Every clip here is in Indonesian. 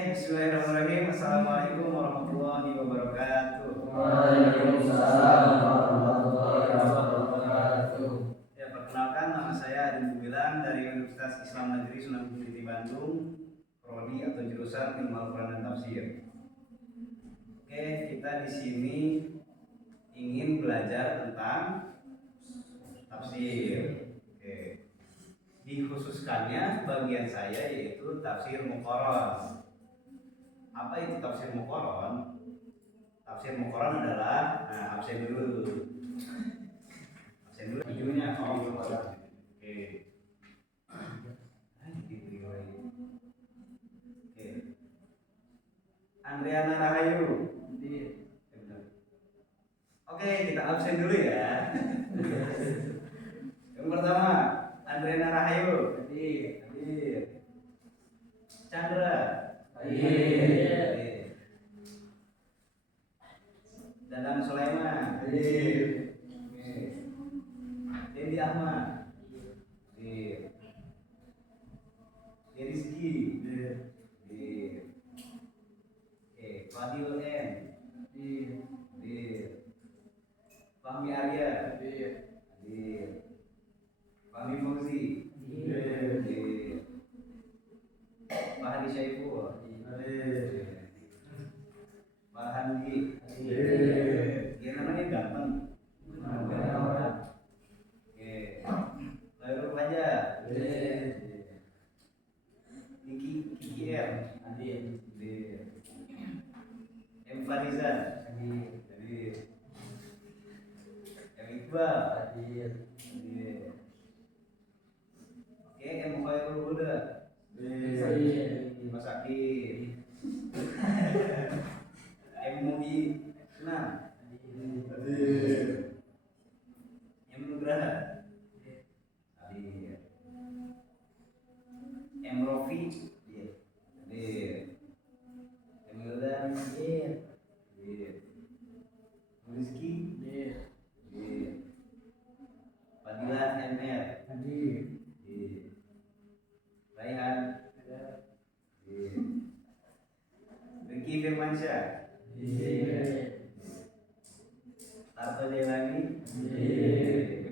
Bismillahirrahmanirrahim. Assalamualaikum warahmatullahi wabarakatuh. Waalaikumsalam warahmatullahi wabarakatuh. Ya, perkenalkan, nama saya Adin Bubilan dari Universitas Islam Negeri Sunan Gunung Jati Bandung, prodi atau jurusan Ilmu Al-Quran dan Tafsir. Oke, kita di sini ingin belajar tentang tafsir. Oke. Dikhususkannya bagian saya yaitu tafsir muqarrar. Apa itu tafsir muqarrar? Tafsir muqarrar adalah, absen dulu videonya. Belum ada. Oke. Oke. Andriana Rahayu. Oke, kita absen dulu ya. Yang pertama, Andriana Rahayu. Hadir. Chandra. Hadir. Dadang Sulaiman. Hadir. Dendi Ahmad. Hadir. Rizky. Hadir. Oke, Fadil M. Hadir. Fahmi Arya. Hadir. Fahmi Fauzi. Hadir. Fahri Syaiful. Hadir. Farhandi. Hadir. Ya, namanya ganteng. Oke. Lalu aja. Kiki M. Hadir. M Farizan. Hadir. M Iqbal. Hadir. Oke, M Khairul Huda. Mas Akif. M Mubi Senang. Hadir. M Nugraha. Hadir. M Rofi. Hadir. M Wildan. Hadir. Rizky. Hadir. Fadila MR. Hadir. Raihan. Hadir. Ricky Firmansyah. Tarto Jailani.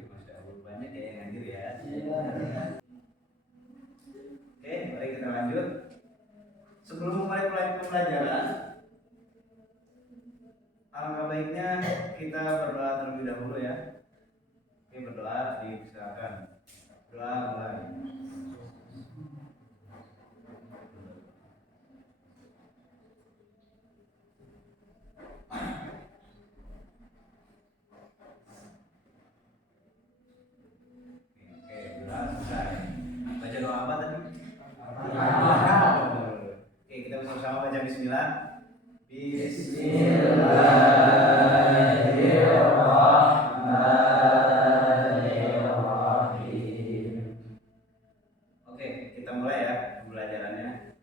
Masya Allah, banyak ya yang hadir ya. Oke, mari kita lanjut. Sebelum mulai pembelajaran, alangkah baiknya kita berdoa terlebih dahulu ya. Oke, berdoa, dipersilakan. Doa mulai. Baca doa apa tadi? Oke, kita bersama-sama baca bismillah. Bismillahirrahmanirrahim. Oke, kita mulai ya pembelajarannya.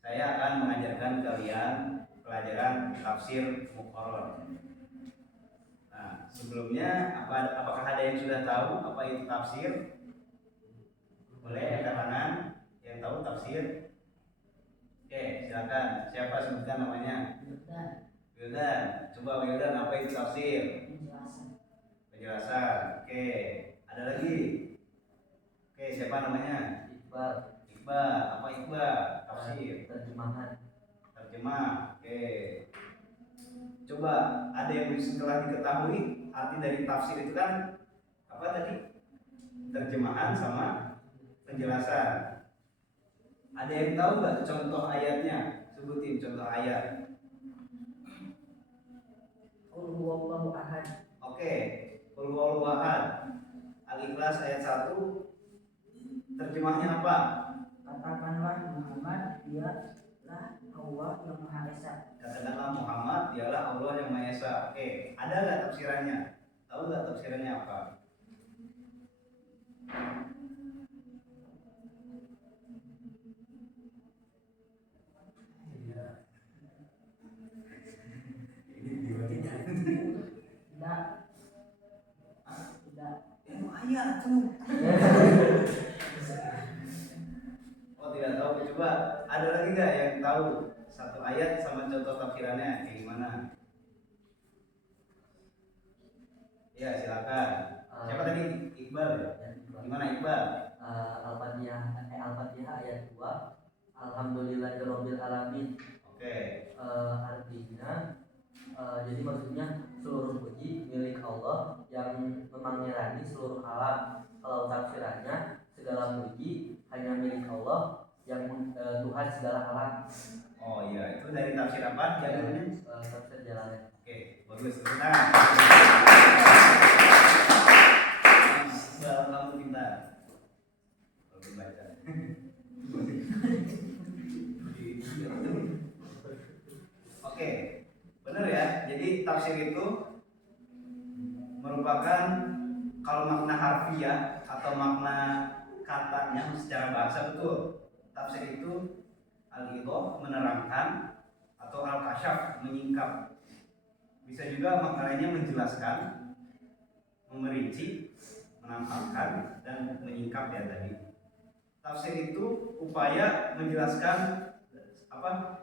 Saya akan mengajarkan kalian pelajaran tafsir muqarrar. Nah, sebelumnya apakah ada yang sudah tahu apa itu tafsir? Boleh angkat tangan yang tahu tafsir. Oke, silakan. Siapa sebutkan namanya? Wildan. Coba Wildan, apa itu tafsir? Penjelasan. Oke, ada lagi? Oke, siapa namanya? Iqbal. Apa Iqbal? Tafsir. Terjemah. Oke. Coba ada yang setelah diketahui arti dari tafsir itu kan apa tadi? Terjemahan sama penjelasan. Ada yang tahu nggak contoh ayatnya? Sebutin contoh ayat. Qul huwallahu ahad. Oke, Qul huwallahu ahad. Al-Ikhlas ayat 1. Terjemahnya apa? Katakanlah Muhammad dialah Allah yang Maha Esa. Katakanlah Muhammad dialah Allah yang Maha Esa. Oke, ada nggak tafsirannya? Tahu nggak tafsirannya apa? Tidak. Ayat tuh. Oh, tidak tahu. Coba ada lagi nggak yang tahu satu ayat sama contoh tafsirannya kayak gimana? Ya silakan. Siapa tadi? Iqbal ya? Gimana Iqbal? Al-Fatihah ayat 2. Alhamdulillahirabbil alamin. Oke. Artinya jadi maksudnya seluruh puji milik Allah yang memangirani seluruh alam. Kalau tafsirannya segala puji hanya milik Allah yang Tuhan segala alam. Oh iya, itu dari tafsir apa jalurnya? Tafsir Jalalain. Oke, bagus. Nah, kamu pintar. Bagus baca. Oke, benar ya. Jadi tafsir itu merupakan kalau makna harfiah atau makna katanya secara bahasa betul. Tafsir itu al-idhah menerangkan atau al-kasyaf menyingkap. Bisa juga maknanya menjelaskan, memerinci, menampakkan dan menyingkap ya tadi. Tafsir itu upaya menjelaskan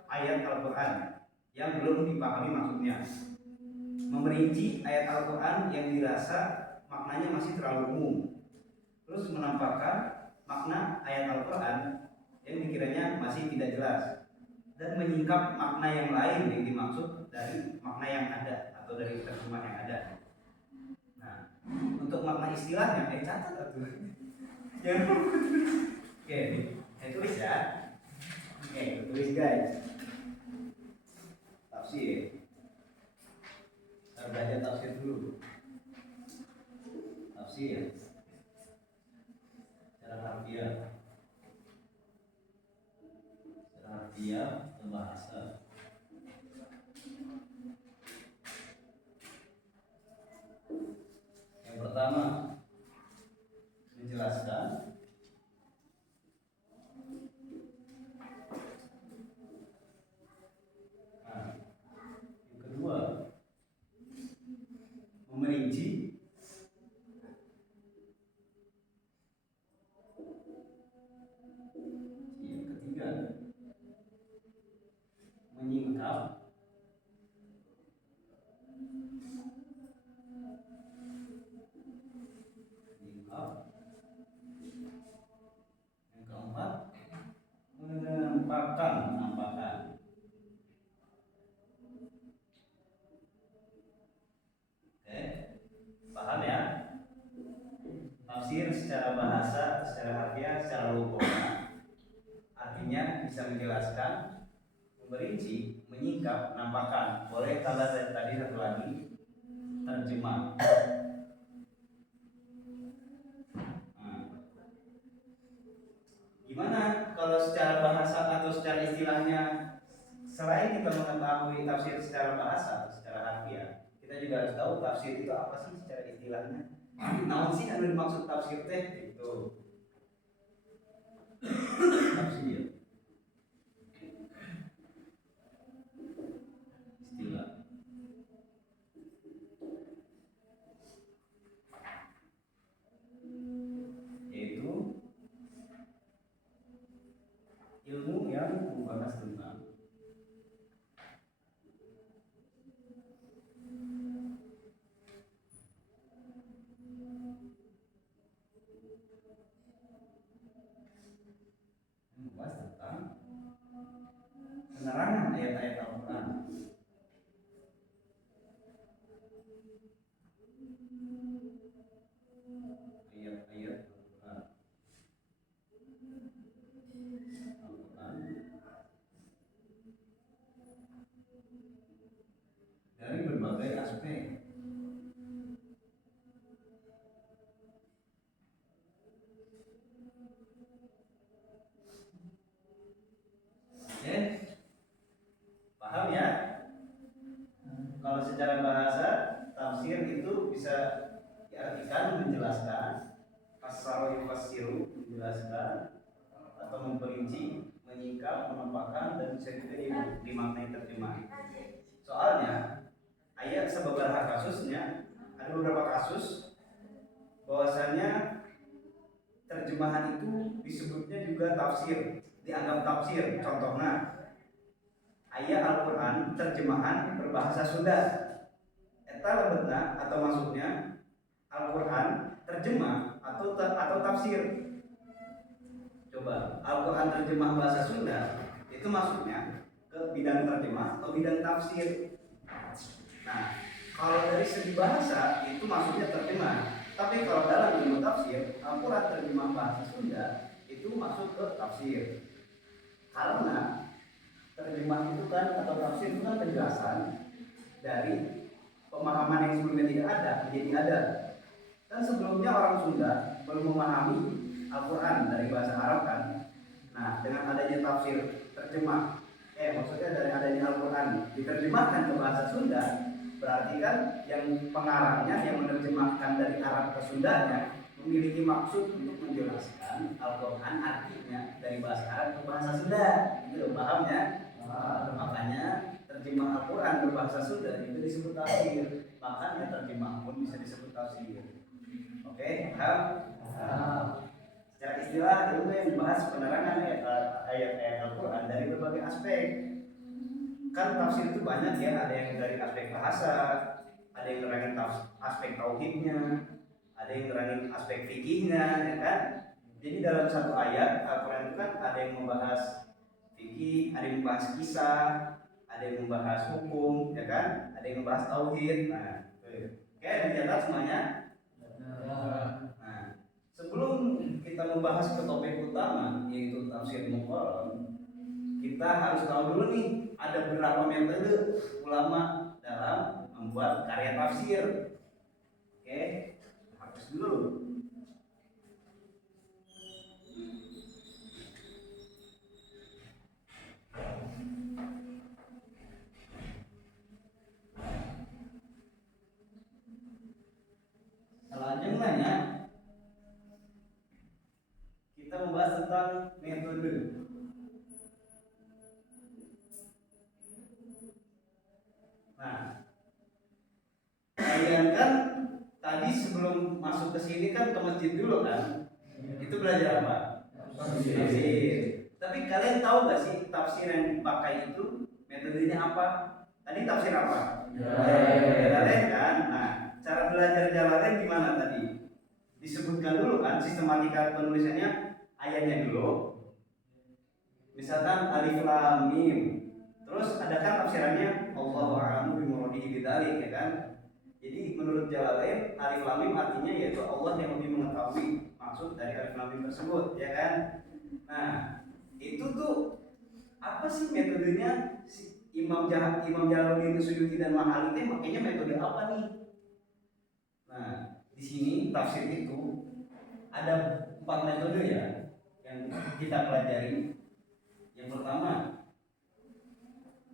ayat Al-Qur'an yang belum dipahami maksudnya. Memerinci ayat Al-Qur'an yang dirasa maknanya masih terlalu umum. Terus menampakkan makna ayat Al-Qur'an yang dikiranya masih tidak jelas dan menyingkap makna yang lain yang dimaksud dari makna yang ada atau dari terjemah yang ada. Nah, untuk makna istilahnya catat atuh. Jangan oke, saya tulis ya. Oke, tulis guys. Tafsir. Kita belajar tafsir dulu. Tafsir. Secara harfiah. Harfiah atau bahasa. Yang pertama menjelaskan yang kedua memerinci, yang ketiga menyingkap, yang keempat menampakkan. Oke, paham ya? Tafsir secara bahasa, secara harfiah, secara lugah artinya bisa menjelaskan, memperinci, menyingkap, menampakkan. Boleh tambah tadi satu lagi, terjemah. Gimana kalau secara bahasa atau secara istilahnya, selain kita mengetahui tafsir secara bahasa atau secara harfiah, kita juga harus tahu tafsir itu apa sih secara istilahnya. Namun sih anu dimaksud tafsir teh itu tafsir istilah. Yaitu ilmu yang membahas tentang penerangan ayat-ayat Al-Quran. Ayat-ayat Al-Quran dari berbagai aspek. Oke, paham ya? Kalau secara bahasa tafsir itu bisa diartikan menjelaskan, fassaru yufassiru menjelaskan atau memperinci, menyingkap, menampakkan dan bisa juga dimaknai terjemah. Soalnya ayat sebeberapa kasusnya ada beberapa kasus bahwasanya terjemahan itu disebutnya juga tafsir, dianggap tafsir. Contohnya aya Al-Qur'an terjemahan berbahasa Sunda. Eta lebetna atau maksudnya Al-Qur'an terjemah atau tafsir. Coba, Al-Qur'an terjemah bahasa Sunda itu maksudnya ke bidang terjemah atau bidang tafsir. Nah, kalau dari segi bahasa itu maksudnya terjemah. Tapi kalau dalam ilmu tafsir, Al-Qur'an terjemah bahasa Sunda itu masuk ke tafsir. Karena terjemah itu kan atau tafsir itu kan penjelasan dari pemahaman yang sebelumnya tidak ada menjadi ada. Kan sebelumnya orang Sunda belum memahami Al-Quran dari bahasa Arab kan. Nah, dengan adanya tafsir terjemah, maksudnya dari adanya Al-Quran diterjemahkan ke bahasa Sunda, berarti kan yang pengarangnya yang menerjemahkan dari Arab ke Sundanya memiliki maksud untuk menjelaskan Al-Quran artinya dari bahasa Arab ke bahasa Sunda. Itu pahamnya? Makanya terjemah Al-Quran berbahasa Sunda itu disebut tafsir. Makanya terjemah pun bisa disebut tafsir. Oke, paham? Secara istilah ilmu yang membahas penerangan ayat-ayat Al-Quran dari berbagai aspek. Kan tafsir itu banyak ya, ada yang dari aspek bahasa, ada yang nerangin aspek tauhidnya, ada yang nerangin aspek fikihnya, ya kan? Jadi dalam satu ayat Al-Quran itu kan ada yang membahas fikih, ada yang membahas kisah, ada yang membahas hukum, ya kan? Ada yang membahas tauhid. Nah, oke, dicatat semuanya. Nah, sebelum kita membahas ke topik utama yaitu tafsir muqarrar, kita harus tahu dulu nih ada beberapa metode ulama dalam membuat karya tafsir. Oke, harus dulu. Selanjutnya kita membahas tentang metode. Nah, kalian kan tadi sebelum masuk ke sini kan ke masjid dulu kan? Itu belajar apa? Tafsir. Tapi kalian tahu gak sih tafsir yang dipakai itu metodenya apa? Tadi tafsir apa? Jalalain kan? Nah, cara belajar Jalalain gimana tadi? Disebutkan dulu kan sistematika penulisannya, ayatnya dulu. Misalkan alif lam mim. Terus ada kan tafsirannya Allahu a'lamu bimuradihi bidzalik, ya kan? Jadi menurut Jalalain alif lam mim artinya yaitu Allah yang lebih mengetahui maksud dari alif lam mim tersebut, ya kan? Nah, itu tuh apa sih metodenya? Imam Jalaluddin Suyuti dan Mahalli itu makanya metode apa nih? Nah, di sini tafsir itu ada 4 metode ya yang kita pelajari. Yang pertama,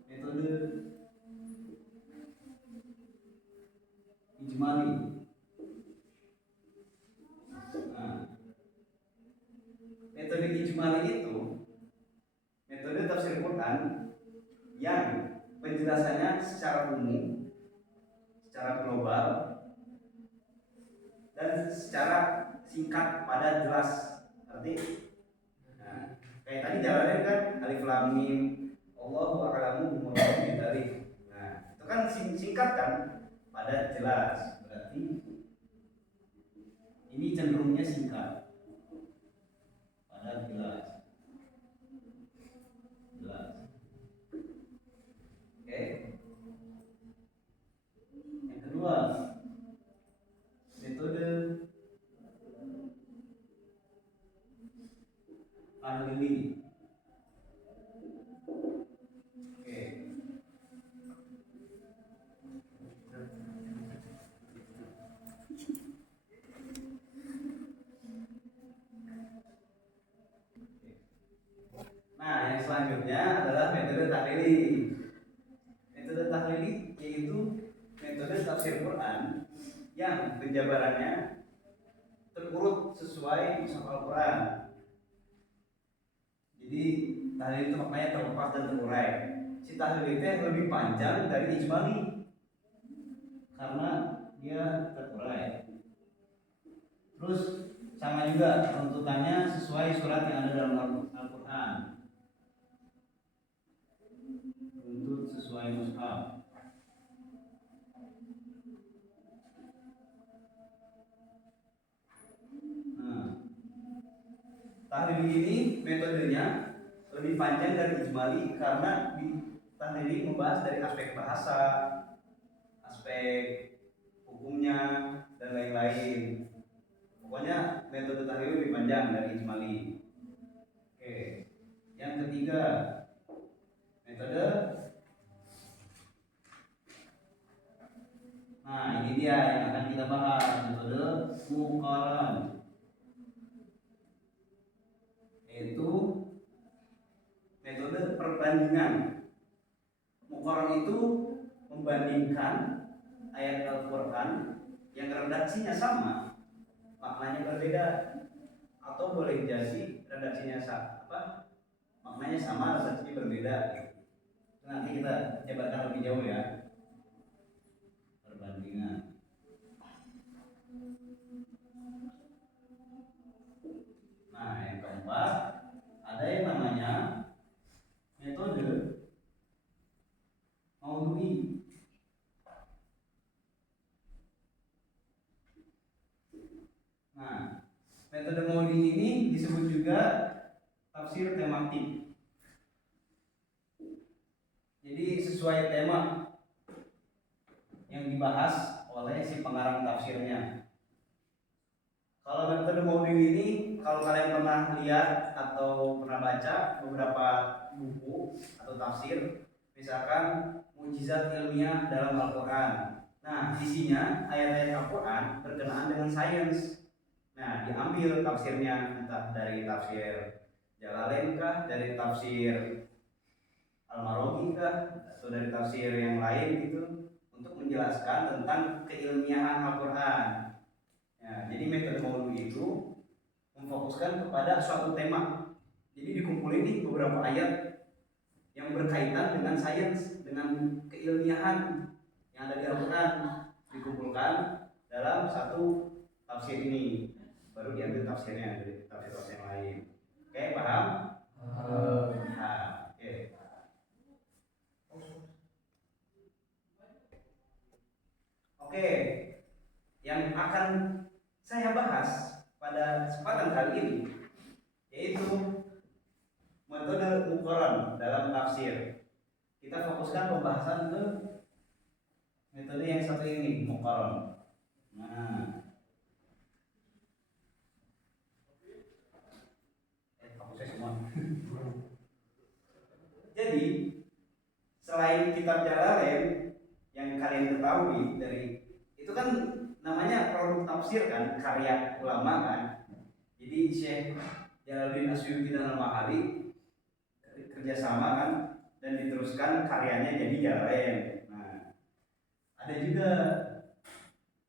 metode ijmali. Nah, metode ijmali itu metode tafsir Quran yang penjelasannya secara umum, secara global, dan secara singkat, padat, jelas. Arti, nah, kayak tadi jalannya kan alif lam mim, Allahu a'lamu bimuradihi bidzalik. Nah, itu kan singkat kan, padat, jelas. Berarti ini cenderungnya singkat, padat, jelas. Oke. Yang kedua, metode tahlili. Oke. Nah, yang selanjutnya adalah metode tahlili. Metode tahlili yaitu metode tafsir Quran yang penjabarannya terurut sesuai mushaf Al-Quran. Jadi tahlil itu maknanya terlepas dan terurai. Si tahlil itu yang lebih panjang dari ijmali karena dia terurai. Terus sama juga runtutannya sesuai surat yang ada dalam Al-Quran. mulai mushaf. Nah, tahlil ini metodenya lebih panjang dari ijmali karena di tahlil ini membahas dari aspek bahasa, aspek hukumnya dan lain-lain. Pokoknya metode tahlil lebih panjang dari ijmali. Oke. Yang ketiga, metode. Nah, ini dia yang akan kita bahas, metode muqaran. Yaitu metode perbandingan. Muqaran itu membandingkan ayat Al-Qur'an yang redaksinya sama, maknanya berbeda, atau boleh jadi redaksinya maknanya sama, redaksinya berbeda. Nanti kita jabarkan lebih jauh ya. Perbandingan. Nah, yang keempat ada yang namanya metode maudhu'i. Nah, metode maudhu'i ini disebut juga tafsir tematik. Jadi sesuai tema yang dibahas oleh si pengarang tafsirnya. Kalau metode maudhu'i ini, kalau kalian pernah lihat atau pernah baca beberapa buku atau tafsir, misalkan mukjizat ilmiah dalam Al-Quran. Nah, isinya ayat-ayat Al-Quran berkenaan dengan sains. Nah, diambil tafsirnya entah dari tafsir Jalalain kah, dari tafsir Al-Maraghi kah, atau dari tafsir yang lain gitu, untuk menjelaskan tentang keilmiahan Al-Quran. Ya, jadi metode maudhu'i itu memfokuskan kepada suatu tema. Jadi dikumpulin nih beberapa ayat yang berkaitan dengan sains, dengan keilmiahan yang ada di Al-Quran, dikumpulkan dalam satu tafsir ini. Baru diambil tafsirnya dari tafsir-tafsir yang lain. Oke, paham? Nah, oke. Oke, yang akan saya bahas pada kesempatan kali ini yaitu metode muqaran dalam tafsir. Kita fokuskan pembahasan ke metode yang satu ini, muqaran. Nah, fokusnya semua. Jadi, selain kitab Jalalain yang kalian ketahui dari itu kan namanya produk tafsir kan, karya ulama kan. Jadi Syekh Jalaluddin Asyuti dan Al-Mahalli kerjasama kan, dan diteruskan karyanya jadi Jalalain. Nah, ada juga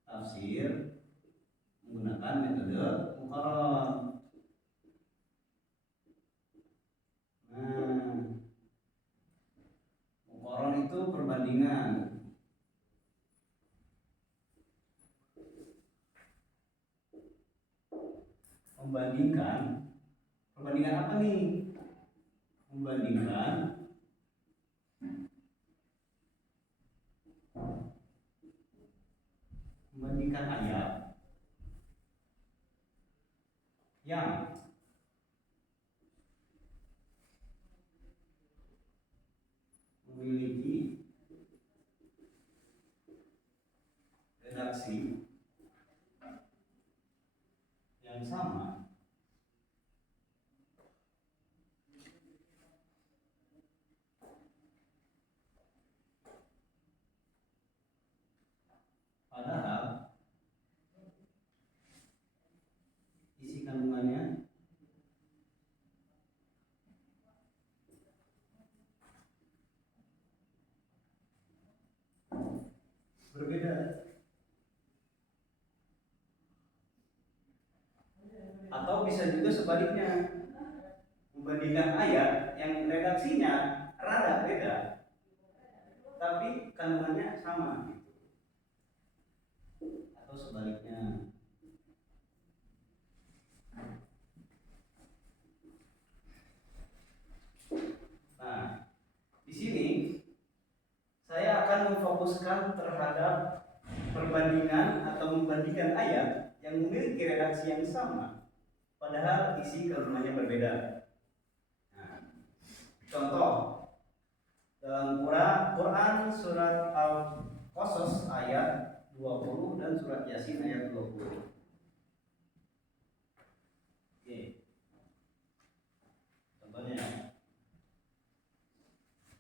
tafsir menggunakan metode muqaran. Nah, muqaran itu perbandingan. Perbandingan apa nih? Membandingkan ayat yang memiliki redaksi yang sama padahal isi kandungannya berbeda. Atau bisa juga sebaliknya, membandingkan ayat yang redaksinya rada beda tapi kandungannya sama gitu. Atau sebaliknya. Nah, di sini akan memfokuskan terhadap perbandingan atau membandingkan ayat yang memiliki redaksi yang sama, padahal isi kalimatnya berbeda. Nah, contoh dalam Quran surat Al-Qasas ayat 20 dan surat Yasin ayat 20. Oke. Contohnya.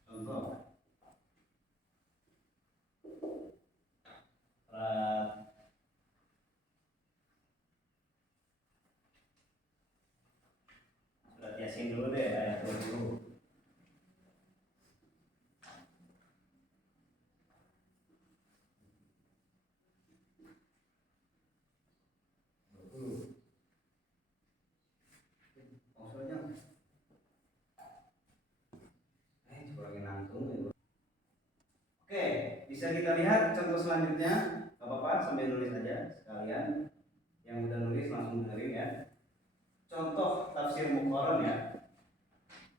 Contoh. Surat Yasin dulu deh ayat 20. Oke, bisa kita lihat contoh selanjutnya. Gak apa-apa, sambil nulis aja sekalian. Yang udah nulis langsung dengerin ya. Contoh tafsir Muqarran ya.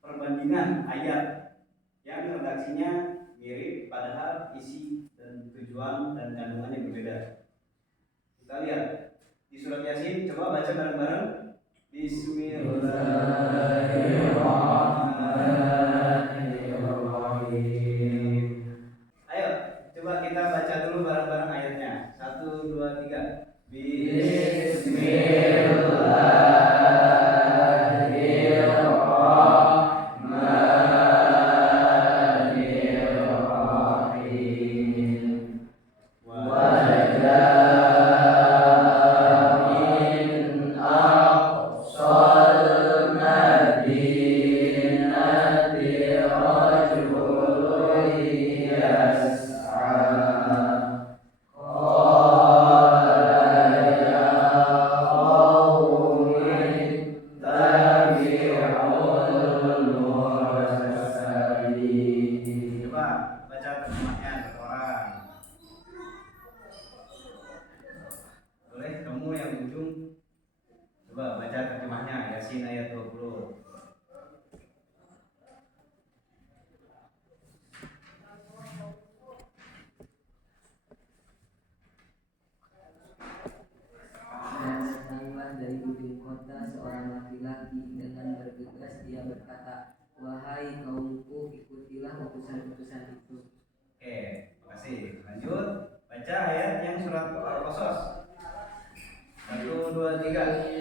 Perbandingan ayat yang redaksinya mirip padahal isi dan tujuan dan kandungannya berbeda. Kita lihat di surat Yasin, coba baca bareng-bareng. Bismillahirrahmanirrahim. Ayo, coba kita baca dulu bareng-bareng ayatnya. 1, 2, 3. Yasin ayat 20. Datanglah dari ujung kota seorang laki-laki dengan bergegas dia berkata, wahai kaumku, ikutilah utusan-utusan itu. Oke, makasih. Lanjut, baca ayat yang surat Al-Qasas. 1, 2, 3.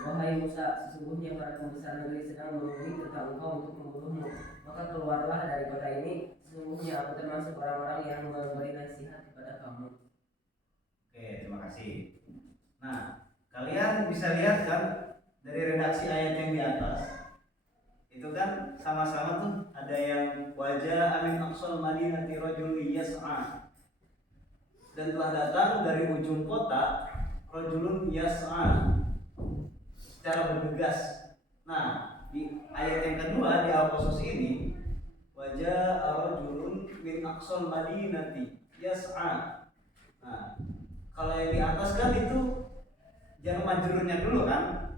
Wahai Musa, sesungguhnya para pembesar negeri sedang memenuhi tentang engkau untuk membunuhmu. Maka keluarlah dari kota ini. Sesungguhnya aku termasuk orang-orang yang memberi nasihat kepada kamu. Oke, terima kasih. Nah, kalian bisa lihat kan dari redaksi ayat yang di atas, itu kan sama-sama tuh ada yang wajah amin aqsal madinati rajulun yas'a, dan telah datang dari ujung kota rajulun yas'a, secara bergegas. Nah, di ayat yang kedua di Al-Qasas ini wajah rajulun min aqsal madinati yas'a. Nah, kalau yang di atas kan itu jar majrurnya dulu kan,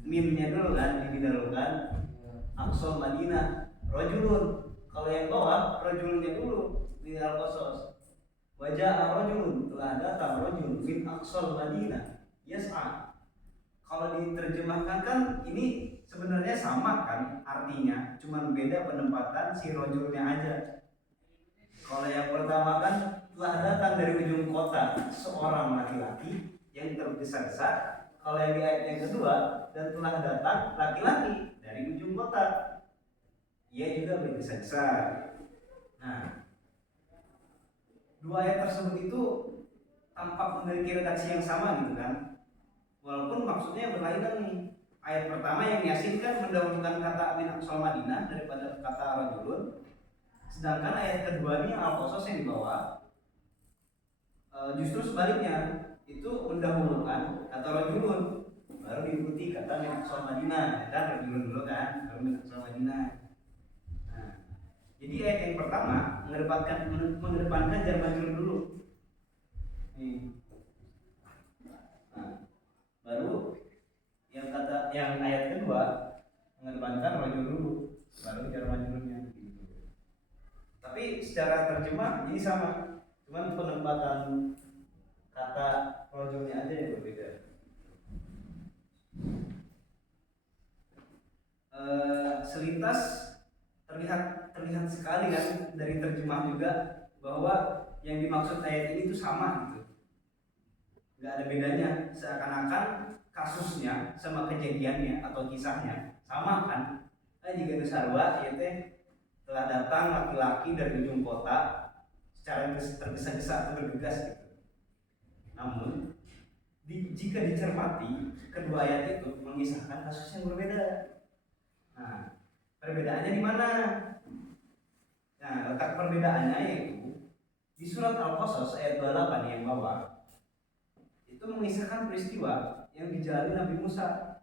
minnya dulu kan didahulukan, aqsal madinah rajulun. Kalau yang bawah rajulunnya dulu di Al-Qasas. Wajah rajulun, telah datang rajul min aqsal madinah, yas'a. Kalau diterjemahkan kan ini sebenarnya sama kan artinya, cuman beda penempatan si rojulnya aja. Kalau yang pertama kan telah datang dari ujung kota seorang laki-laki yang tergesa-gesa. Kalau yang di ayat yang kedua, dan telah datang laki-laki dari ujung kota, ia juga bergesa-gesa. Nah, dua ayat tersebut itu tampak memiliki redaksi yang sama gitu kan, walaupun maksudnya berlainan nih. Ayat pertama yang Yasin kan mendahulukan kata min aqsal Madinah daripada kata rajulun, sedangkan ayat kedua ini Al-Qasas yang dibawa justru sebaliknya, itu mendahulukan kata rajulun baru diikuti kata min aqsal Madinah, kan rajulun dulu kan baru min aqsal Madinah. Nah, jadi ayat yang pertama mengedepankan jar majrur dulu nih. Nah, baru yang ayat kedua mengedepankan rajul dulu baru jar majrurnya gitu. Tapi secara terjemah ini sama, cuman penempatan kata rajulnya aja yang berbeda. Selintas terlihat sekali kan dari terjemah juga bahwa yang dimaksud ayat ini itu sama gitu, nggak ada bedanya, seakan-akan kasusnya sama kejadiannya atau kisahnya sama kan. Jika sarwa ya teh telah datang laki-laki dari ujung kota secara tergesa-gesa atau bergegas gitu. Namun jika dicermati kedua ayat itu mengisahkan kasus yang berbeda. Nah, perbedaannya di mana? Nah, letak perbedaannya yaitu di surat Al-Qasas ayat 28 yang bawah itu mengisahkan peristiwa yang dijalani Nabi Musa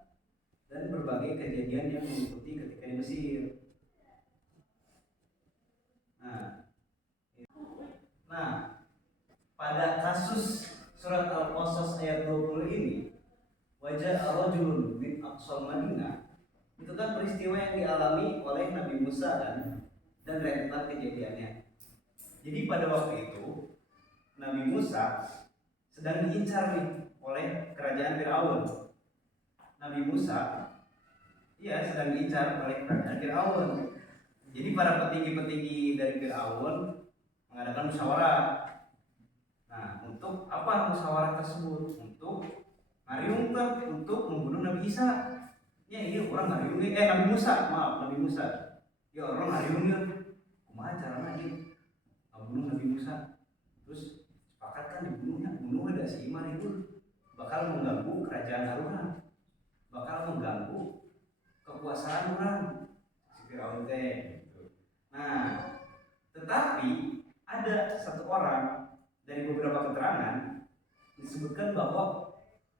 dan berbagai kejadian yang mengikuti ketika di Mesir. Nah, pada kasus surat Al-Qasas ayat 20 ini, wajah ar-rajulun min aqsal Madinah, itu kan peristiwa yang dialami oleh Nabi Musa dan rentetan kejadiannya. Jadi pada waktu itu Nabi Musa sedang diincar nih oleh kerajaan Firaun. Nabi Musa sedang diincar oleh kerajaan Firaun. Jadi para petinggi-petinggi dari Firaun mengadakan musyawarah. Nah, untuk apa musyawarah tersebut? Untuk ngariung untuk membunuh Nabi Isa. Ya ini orang ngariung Nabi Musa, maaf Nabi Musa. Ya orang ngariung ya. Kumaha caranya ini membunuh Nabi Musa? Terus sepakat kan dibunuhnya, bunuh ada si Iman itu bakal mengganggu kerajaan Harun, bakal mengganggu kekuasaan orang si Firaun teh. Nah, tetapi ada satu orang dari beberapa keterangan disebutkan bahwa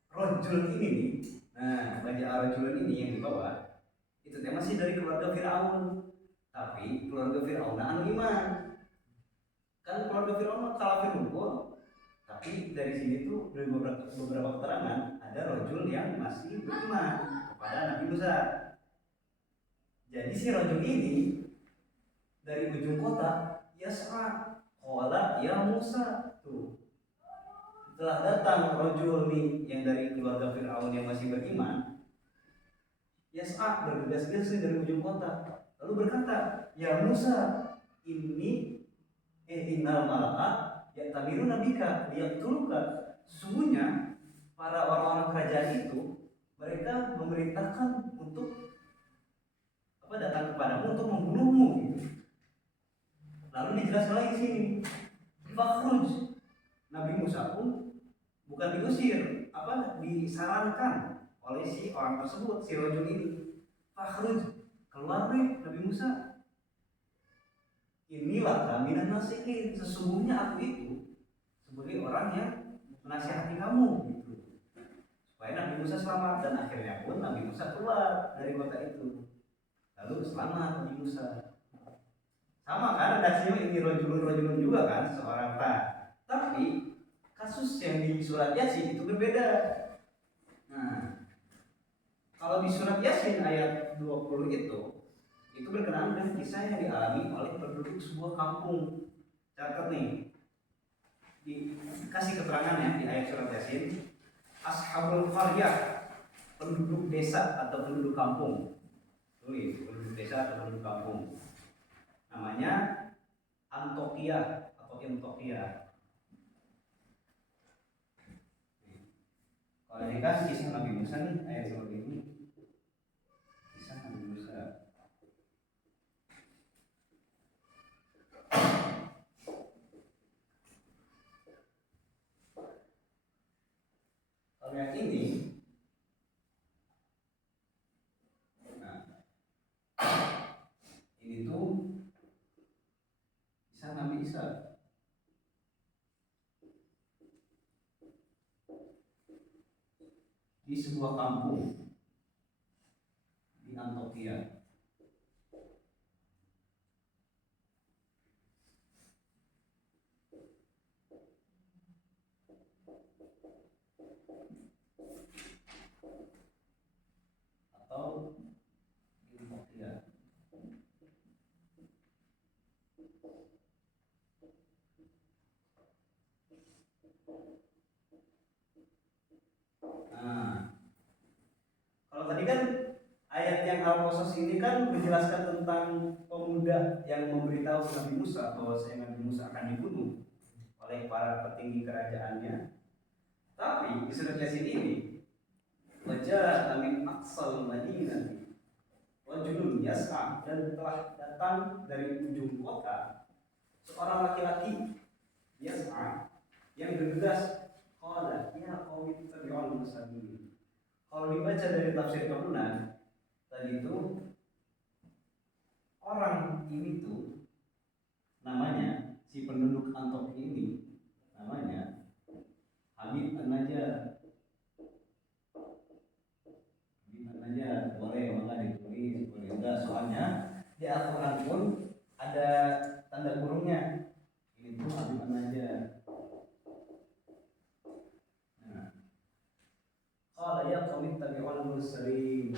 rojul ini nih, nah baca rojul ini yang dibawa itu masih dari keluarga Firaun, tapi keluarga Firaun anu iman. Kan keluarga Firaun kafir hukum, tapi dari sini tuh dari beberapa keterangan ada rojul yang masih beriman kepada Nabi Musa. Jadi si rojul ini dari ujung kota yas'a qala ya Musa, tuh telah datang rojul nih yang dari keluarga Firaun yang masih beriman, yas'a bergegas-gegas dari ujung kota, lalu berkata ya Musa ini innal mala'a ya'tamiru nabika liyaqtuluka, sesungguhnya para orang-orang kerajaan itu mereka memerintahkan untuk datang kepadamu untuk membunuhmu gitu. Lalu dijelaskan lagi sini, fakhruj, Nabi Musa pun bukan diusir, disarankan oleh si orang tersebut, si rojul ini, fakhruj, keluar deh Nabi Musa. Inilah kaminan nasihin, sesungguhnya aku itu sebagai orang yang menasihati kamu gitu, supaya Nabi Musa selamat. Dan akhirnya pun Nabi Musa keluar dari kota itu, lalu selamat Nabi Musa. Sama kan redaksinya ini rojulun juga kan seorang tapi kasus yang di surat Yasin itu berbeda. Nah, kalau di surat Yasin ayat 20 itu berkenaan dengan kisah yang dialami oleh penduduk sebuah kampung. Catat nih, dikasih keterangan ya di ayat surat Yasin. ashabul qaryah, penduduk desa atau penduduk kampung. Tulis, penduduk desa atau penduduk kampung. Namanya Antioquia atau Antioquia. Kalau ini kan kisah Nabi Musa nih, ayat seperti ini. Kisah Nabi Musa. Kalau yang ini, nah, ini tuh kisah Nabi Isa. Di sebuah kampung di Antioquia. Atau Antioquia. Nah, kalau tadi kan ayat yang Al-Qasas ini kan menjelaskan tentang pemuda yang memberitahu Nabi Musa bahwa Nabi Musa akan dibunuh oleh para petinggi kerajaannya. Tapi di surat Yasin ini, wajah min aqsal madinah rajulun yas'a, dan telah datang dari ujung kota seorang laki-laki yas'a yang bergegas. Qala ya qaumi tabi'ul mursalin. Kalau dibaca dari tafsir kemudian tadi itu, orang ini tuh namanya, si penduduk Antioquia ini namanya Habib An-Najjar. Habib An-Najjar, boleh maka ditulis, boleh enggak, soalnya di Al-Quran pun ada tanda kurungnya. Ini tuh Habib An-Najjar. Qala ya qaumi tabi'ul mursalin.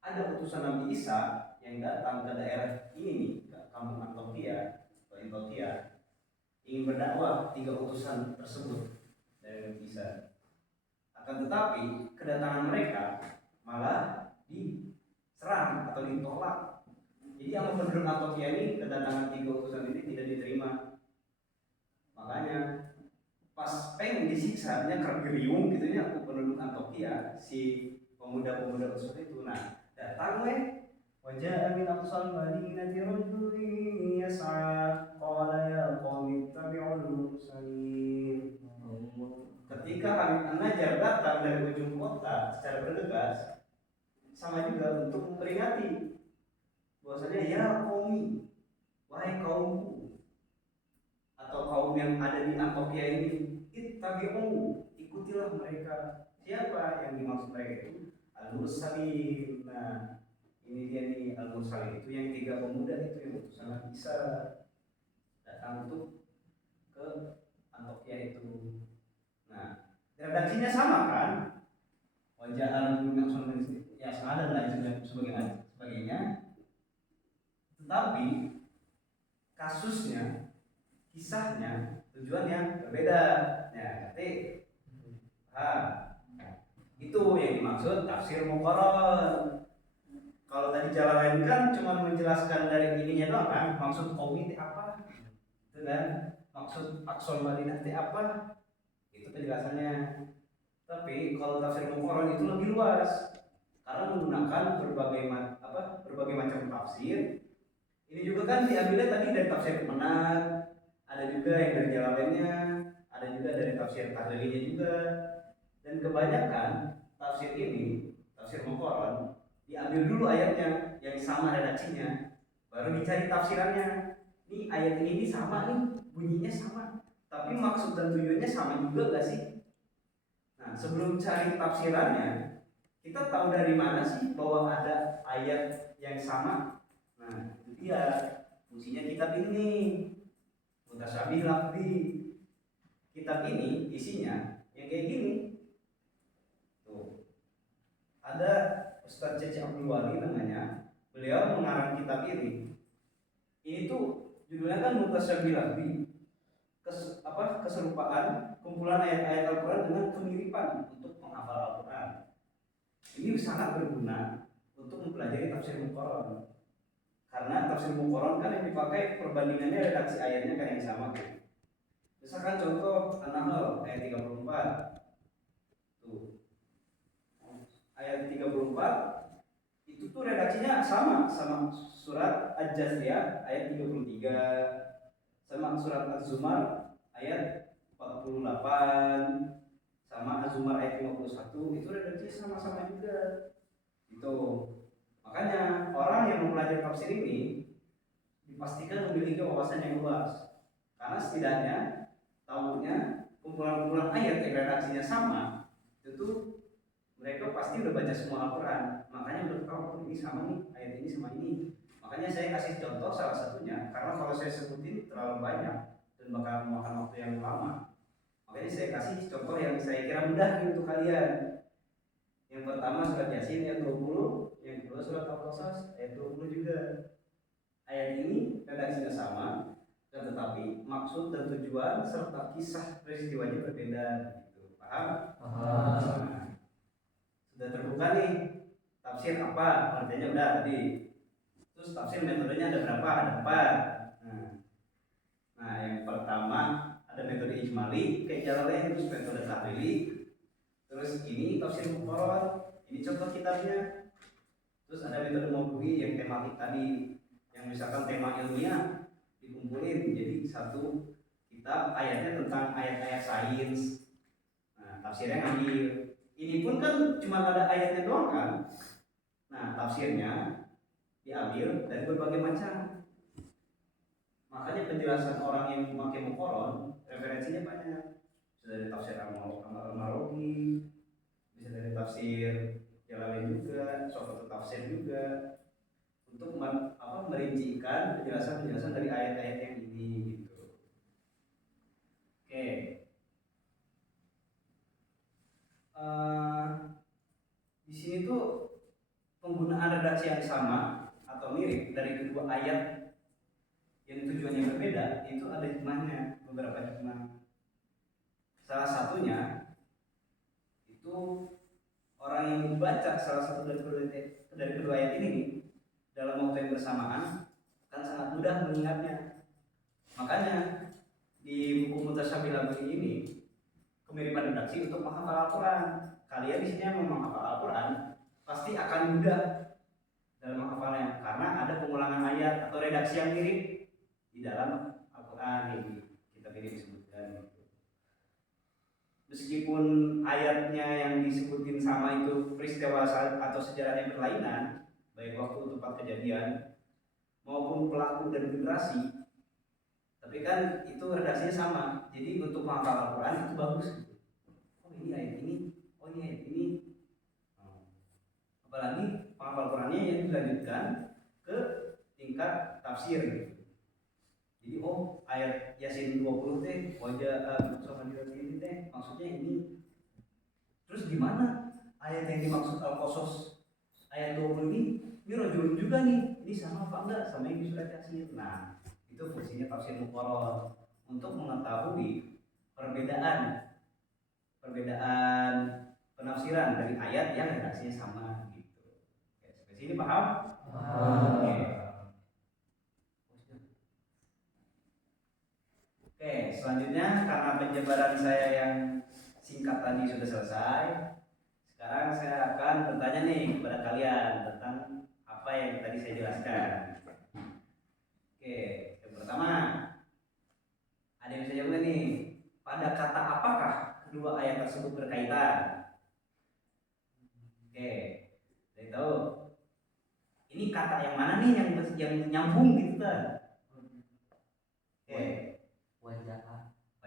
Ada utusan Nabi Isa yang datang ke daerah ini nih, ke kampung Antioquia atau Antioquia, ingin berdakwah. 3 utusan tersebut dari Nabi Isa. Akan tetapi kedatangan mereka malah diserang atau ditolak. Jadi yang penduduk Antioquia ini, kedatangan 3 utusan ini tidak diterima. Makanya pas pengen disiksa, nya kergeriung gitu ya, aku penduduk Antioquia, si pemuda-pemuda usul itu. Nah, datang wajah min aqsal madinati rajulun yas'a qala ya qaumi tabi'ul mursalin. Ketika Habib An-Najjar datang dari ujung kota secara bergegas, sama juga untuk memperingati bahwasanya ya qaumi, wahai kaumku, atau kaum yang ada di Antioquia ini, ittabi'u, ikutilah mereka. Siapa yang dimaksud mereka itu? Al-Mursalin. Nah, ini dia nih Al-Mursalin itu yang 3 pemuda itu yang utusan Nabi Isa datang untuk ke Antioquia itu. Nah, redaksinya sama kan? Wajah al-Mursalin ya ada lah sebagainya. Tetapi kasusnya, kisahnya, tujuannya berbeda. Ya, nanti itu yang dimaksud tafsir muqarrar. Kalau tadi Jalalain kan cuma menjelaskan dari ininya doang kan, maksud kaum itu apa, itu kan, maksud Aqsal Madinah itu apa, itu penjelasannya. Tapi kalau tafsir muqarrar itu lebih luas karena menggunakan berbagai macam tafsir. Ini juga kan diambilnya tadi dari tafsir Menar, ada juga yang dari Jalalainnya, ada juga dari tafsir Tahlilinya juga. Dan kebanyakan tafsir ini, tafsir muqarrar, diambil dulu ayatnya yang sama redaksinya, baru dicari tafsirannya. Ini ayat ini sama nih, bunyinya sama, tapi maksud dan tujuannya sama juga gak sih? Nah, sebelum cari tafsirannya, kita tahu dari mana sih bahwa ada ayat yang sama? Nah, itu dia fungsinya kitab ini, Mutasyabih Lafzi. Kitab ini isinya yang kayak gini. Tuh. Ada Ustadz Cece Abdul Wali namanya, beliau mengarang kitab ini. Ini tuh judulnya kan Mutasyabih Lafzi. Keserupaan kumpulan ayat-ayat Al-Quran dengan kemiripan untuk menghafal Ini sangat berguna untuk mempelajari tafsir muqarrar. Karena tafsir muqarrar kan yang dipakai perbandingannya redaksi ayatnya kan yang sama tuh. Misalkan contoh An-Nahl ayat 34. Tuh. Ayat 34 itu tuh redaksinya sama surat Al-Jathiyah ayat 33, sama surat Az-Zumar ayat 48, sama Az-Zumar ayat 51, itu redaksinya sama-sama juga. Itu. Makanya orang yang mempelajari tafsir ini dipastikan memiliki wawasan yang luas. Karena setidaknya tahunya kumpulan-kumpulan ayat yang redaksinya sama, itu mereka pasti udah baca semua Al-Quran. Makanya udah tahu ini sama nih, ayat ini sama ini. Makanya saya kasih contoh salah satunya, karena kalau saya sebutin terlalu banyak dan bakal memakan waktu yang lama. Makanya saya kasih contoh yang saya kira mudah untuk kalian. Yang pertama surat Yasin ayat 20, yang kedua surat Al-Qasas ayat 20 juga. Ayat ini redaksinya sama, dan tetapi maksud dan tujuan serta kisah peristiwanya berbeda. Gitu. Paham? Nah, sudah terbuka nih tafsir apa? Artinya udah tadi. Terus tafsir metodenya ada berapa? Ada 4. Nah, yang pertama ada metode ijmali kayak Jalalain, terus metode tahlili. Terus ini tafsir muqarrar, ini contoh kitabnya. Terus ada metode maudhu'i yang tematik tadi, yang misalkan tema ilmiah dikumpulin jadi satu kitab, ayatnya tentang ayat-ayat sains. Nah, tafsirnya ngambil. Ini pun kan cuma ada ayatnya doang kan. Nah, tafsirnya diambil dari berbagai macam. Makanya penjelasan orang yang memakai muqarrar referensinya banyak. Bisa dari tafsir Al-Marogi, bisa dari tafsir Jalalain juga, suatu tafsir juga, untuk merincikan penjelasan-penjelasan dari ayat-ayat yang ini gitu. Oke. Di sini tuh penggunaan redaksi yang sama atau mirip dari kedua ayat yang tujuannya berbeda itu ada hikmahnya, beberapa hikmah. Salah satunya itu orang yang membaca salah satu dari kedua ayat ini dalam waktu yang bersamaan akan sangat mudah mengingatnya. Makanya di buku Mutasyabilah ini kemiripan redaksi untuk menghafal Al-Quran. Kalian di sini yang menghafal Al-Quran pasti akan mudah dalam menghafalnya karena ada pengulangan ayat atau redaksi yang mirip di dalam Al-Quran ini. Kitab ini disebutkan. Meskipun ayatnya yang disebutin sama itu peristiwa atau sejarah yang berlainan, baik waktu tempat kejadian maupun pelaku dan generasi, tapi kan itu redaksinya sama. Jadi untuk menghafal Al-Quran itu bagus. Oh ini ayat ini, oh ini ayat ini. Apalagi penghafal Al-Qurannya yang dilanjutkan ke tingkat tafsir. Jadi oh ayat Yasin 20 teh wajah sama ini teh maksudnya ini. Terus gimana ayat yang dimaksud Al-Qasas ayat 20 ini rojul juga nih. Ini sama apa enggak sama yang di surat Yasin. Nah, itu fungsinya tafsir muqarrar untuk mengetahui perbedaan penafsiran dari ayat yang redaksinya sama gitu. Oke, sampai sini paham? Oke. Oke, selanjutnya karena penjabaran saya yang singkat tadi sudah selesai, sekarang saya akan bertanya nih kepada kalian tentang apa yang tadi saya jelaskan. Oke, yang pertama, ada yang bisa jawab nih, pada kata apakah kedua ayat tersebut berkaitan? Oke, saya tahu. Ini kata yang mana nih yang nyambung gitu kan? Oke.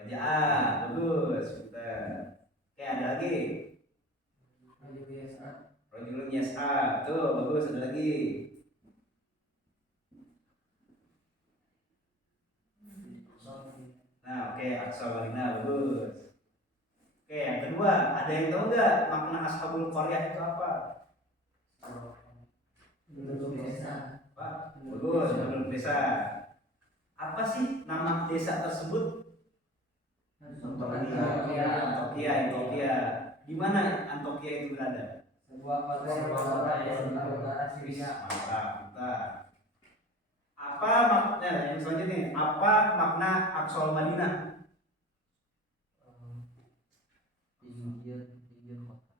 Wajah, bagus, bentar. Oke, ada lagi. Rojulun yas'a, tuh bagus, ada lagi. Nah, oke, aqsa warina, bagus. Oke, yang kedua, ada yang tahu nggak makna ashabul qaryah itu apa? Penduduk desa. Pak, bagus, penduduk desa. Apa sih nama desa tersebut? Antioquia. Di mana Antioquia itu berada? sebuah kota yang sebelah utara Syria. Mantap, mantap. Apa makna yang selanjutnya? Apa makna Aqsal Madinah? pinggir kota.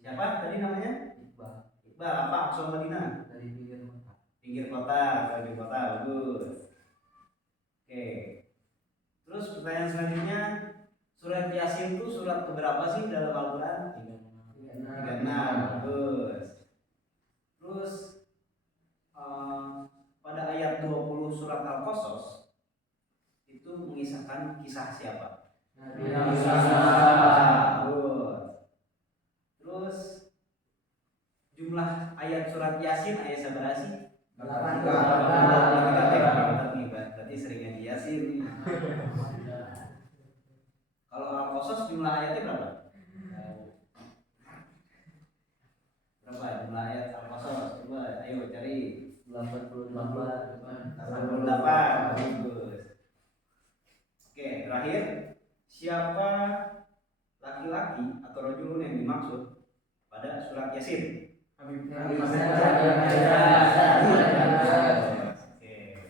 Siapa tadi namanya? Iqbal. Iqbal. Apa Aqsal Madinah? Dari pinggir kota. Pinggir kota, bagus. Oke. Terus pertanyaan selanjutnya, surat Yasin itu surat keberapa sih dalam Al-Quran? 36. Bagus. Terus pada ayat 20 surat Al-Qasas itu mengisahkan kisah siapa? Nabi Musa. Bagus. Terus jumlah ayat surat Yasin ayat seberapa sih? 8. Berarti sering ngaji Yasin. Kalau Al-Qasas jumlah ayatnya berapa? Berapa jumlah ayat Al-Qasas? Coba ayo cari. 88. 88. Bagus. Oke, terakhir, siapa laki-laki atau rajulun yang dimaksud pada surat Yasin? Oke,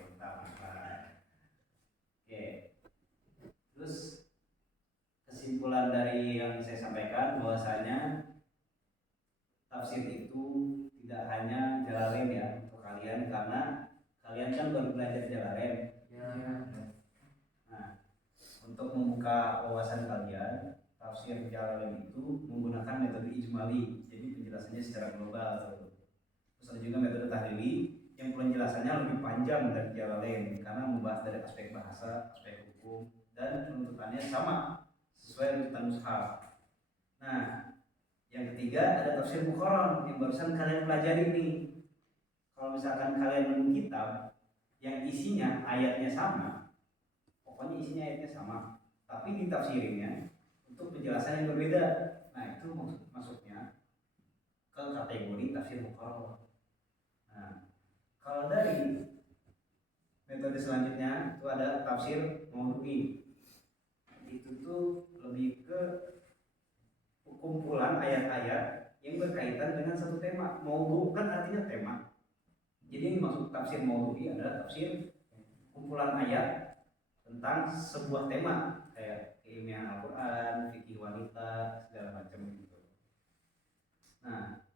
mantap. Oke. Terus kesimpulan dari yang saya sampaikan bahwasanya tafsir itu tidak hanya Jalalain ya untuk kalian, karena kalian kan baru belajar Jalalain. Nah, untuk membuka wawasan kalian, tafsir Jalalain itu menggunakan metode ijmali, jadi penjelasannya secara global. Terus ada juga metode tahlili yang penjelasannya lebih panjang dari Jalalain karena membahas dari aspek bahasa, aspek hukum, dan penuntutannya sama sesuai tuntutan mushaf. Nah, yang ketiga ada tafsir Muqarrar yang barusan kalian pelajari nih. Kalau misalkan kalian nemu kitab yang isinya ayatnya sama, pokoknya isinya ayatnya sama, tapi ditafsirinnya untuk penjelasan yang berbeda. Nah, itu maksudnya ke kategori tafsir Muqarrar. Nah, kalau dari metode selanjutnya itu ada tafsir Maudhu'i. Itu tuh lebih ke kumpulan ayat-ayat yang berkaitan dengan satu tema. Maudhu kan artinya tema. Jadi yang dimaksud tafsir Maudhu'i adalah tafsir kumpulan ayat tentang sebuah tema kayak keilmuan Al-Quran, fikih wanita, segala macam gitu. Nah,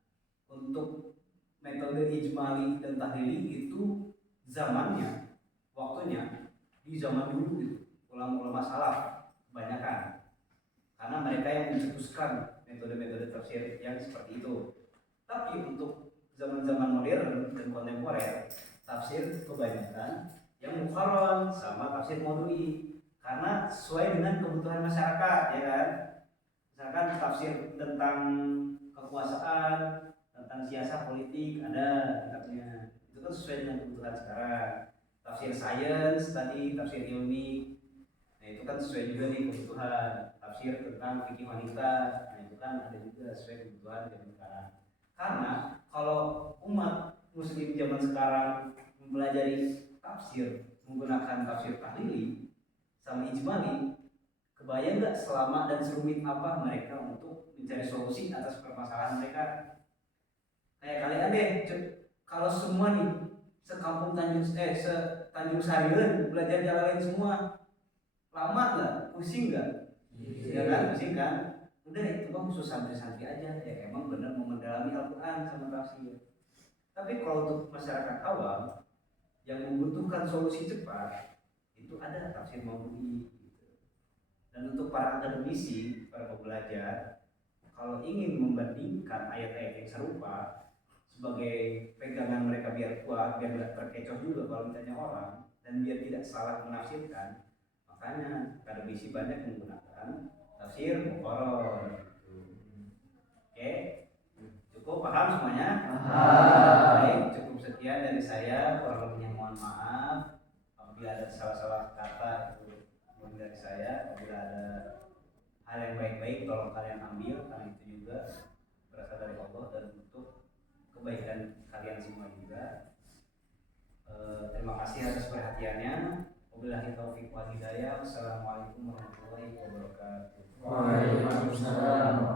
untuk metode ijmali dan tahlili itu zamannya, waktunya di zaman dulu gitu, ulama-ulama salaf kebanyakan, karena mereka yang mencetuskan metode-metode tafsir yang seperti itu. Tapi untuk zaman-zaman modern dan kontemporer, tafsir kebanyakan yang Muqarrar sama tafsir Maudhu'i karena sesuai dengan kebutuhan masyarakat, ya kan? Misalkan tafsir tentang kekuasaan, tentang siasat politik ada kitabnya, itu kan sesuai dengan kebutuhan sekarang. Tafsir sains tadi, tafsir ilmi, nah itu kan sesuai juga nih kebutuhan. Tafsir tentang fikih wanita, nah itu kan ada juga sesuai kebutuhan zaman sekarang. Karena kalau umat muslim zaman sekarang mempelajari tafsir menggunakan tafsir tahlili sama ijmali, kebayang nggak selama dan serumit apa mereka untuk mencari solusi atas permasalahan mereka? Kayak kalian deh, kalau semua nih sekampung Tanjung Sariun belajar Jalalain semua, lama nggak? Pusing nggak? Ya kan, pusing kan? Udah itu mah khusus santri-santri aja ya, emang benar mau mendalami Al-Quran sama tafsir. Tapi kalau untuk masyarakat awam yang membutuhkan solusi cepat, itu ada tafsir Maudhu'i gitu. Dan untuk para akademisi, para pembelajar, kalau ingin membandingkan ayat-ayat yang serupa sebagai pegangan mereka biar kuat, biar tidak terkecoh juga kalau ditanya orang, dan biar tidak salah menafsirkan, makanya akademisi banyak menggunakan tafsir Muqarrar gitu. Oke, cukup paham semuanya? Baik, cukup sekian dari saya, kurang lebihnya mohon maaf apabila ada salah-salah kata, itu mohon dari saya. Apabila ada hal yang baik-baik tolong kalian ambil, karena itu juga berasal dari Allah dan untuk kebaikan kalian semua juga. Terima kasih atas perhatiannya. Wabillahi taufiq wal hidayah. Wassalamualaikum warahmatullahi wabarakatuh. Waalaikumsalam.